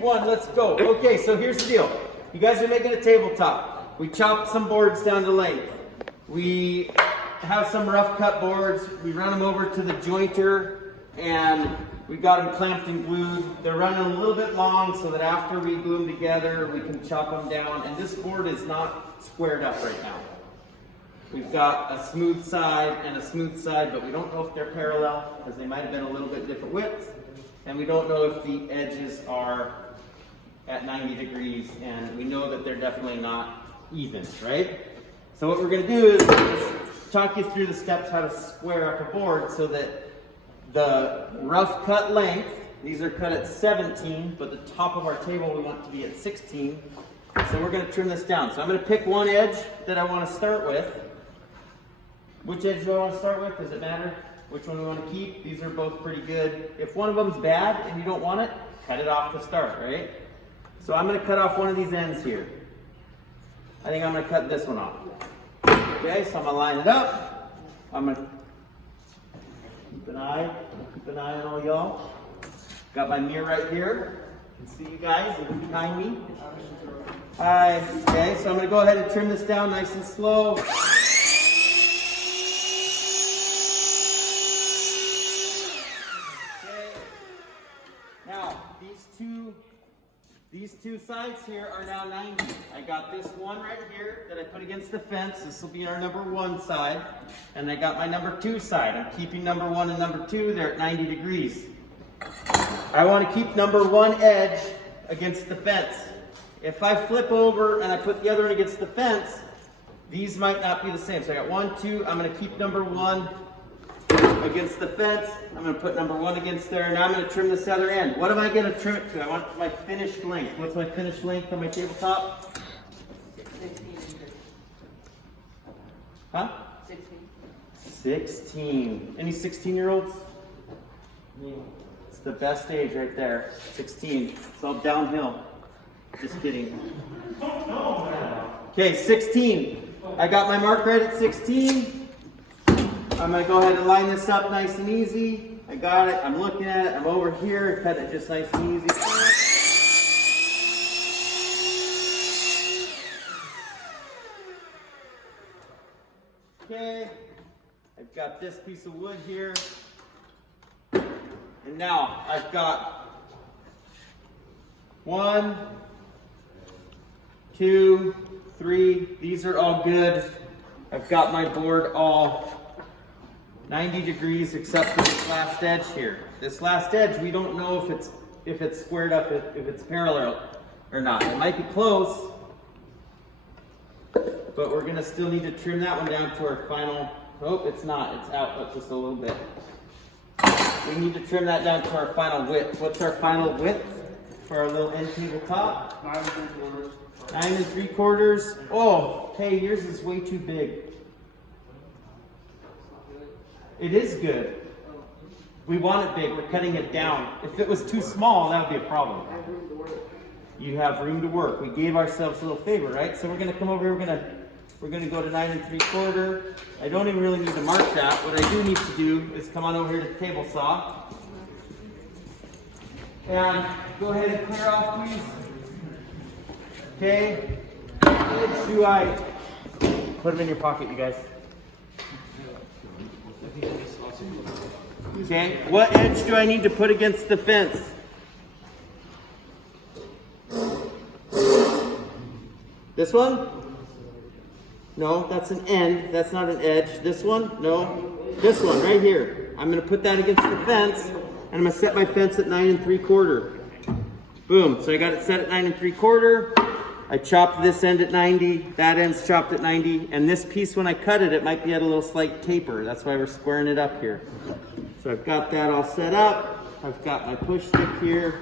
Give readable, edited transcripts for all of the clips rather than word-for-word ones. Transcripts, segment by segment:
1, let's go. Okay, so here's the deal. You guys are making a tabletop. We chopped some boards down to length. We have some rough cut boards. We run them over to the jointer and we got them clamped and glued. They're running a little bit long so that after we glue them together, we can chop them down. And this board is not squared up right now. We've got a smooth side and a smooth side, but we don't know if they're parallel because they might have been a little bit different widths. And we don't know if the edges are at 90 degrees, and we know that they're definitely not even, right? So what we're gonna do is just talk you through the steps how to square up a board so that the rough cut length, these are cut at 17, but the top of our table we want to be at 16. So we're gonna trim this down. So I'm gonna pick one edge that I wanna start with. Which edge do I wanna start with? Does it matter which one we wanna keep? These are both pretty good. If one of them's bad and you don't want it, cut it off to start, right? So I'm gonna cut off one of these ends here. I think I'm gonna cut this one off. Okay, so I'm gonna line it up. I'm gonna keep an eye on all y'all. Got my mirror right here. I can see you guys behind me. Hi, okay, so I'm gonna go ahead and trim this down nice and slow. These two sides here are now 90. I got this one right here that I put against the fence. This will be our number 1 side. And I got my number 2 side. I'm keeping number 1 and number 2. They're at 90 degrees. I want to keep number 1 edge against the fence. If I flip over and I put the other one against the fence, these might not be the same. So I got 1, 2. I'm going to keep number 1 against the fence. I'm going to put number 1 against there. Now I'm going to trim this other end. What am I going to trim it to? I want my finished length. What's my finished length on my tabletop? 16. Huh? 16. Any 16-year-olds? It's the best age right there. 16. It's all downhill. Just kidding. Okay, 16. I got my mark right at 16. I'm going to go ahead and line this up nice and easy. I got it. I'm looking at it. I'm over here. Cut it just nice and easy. Okay. I've got this piece of wood here. And now I've got 1, 2, 3. These are all good. I've got my board all 90 degrees except for this last edge here. This last edge, we don't know if it's squared up, if it's parallel or not. It might be close, but we're gonna still need to trim that one down to our final, oh, it's not, it's out but just a little bit. We need to trim that down to our final width. What's our final width for our little end tabletop? 9 3/4. 9 3/4. Oh, hey, yours is way too big. It is good. We want it big. We're cutting it down. If it was too small, that would be a problem. You have room to work. We gave ourselves a little favor, right? So we're going to come over here. We're going to go to 9 3/4. I don't even really need to mark that. What I do need to do is come on over here to the table saw. And go ahead and clear off, please. Okay. Which do I put them in your pocket, you guys? Okay, what edge do I need to put against the fence? This one? No, that's an end. That's not an edge. This one? No. This one right here. I'm going to put that against the fence, and I'm going to set my fence at 9 3/4. Boom. So I got it set at 9 3/4. I chopped this end at 90, that end's chopped at 90, and this piece, when I cut it, it might be at a little slight taper. That's why we're squaring it up here. So I've got that all set up. I've got my push stick here.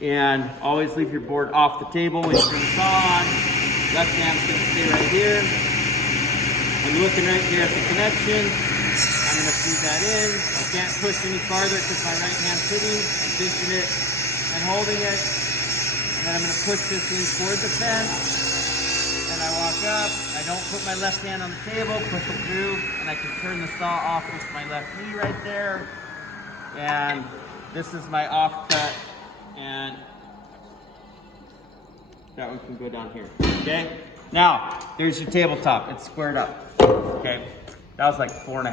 And always leave your board off the table when you turn the saw on. Left hand's gonna stay right here. I'm looking right here at the connection. I'm gonna feed that in. I can't push any farther because my right hand's sitting. I'm pinching it and holding it. And then I'm gonna push this in toward the fence. And I walk up. I don't put my left hand on the table, push it through, and I can turn the saw off with my left knee right there. And this is my offcut and that one can go down here. Okay? Now, there's your tabletop. It's squared up. Okay? That was like 4.5.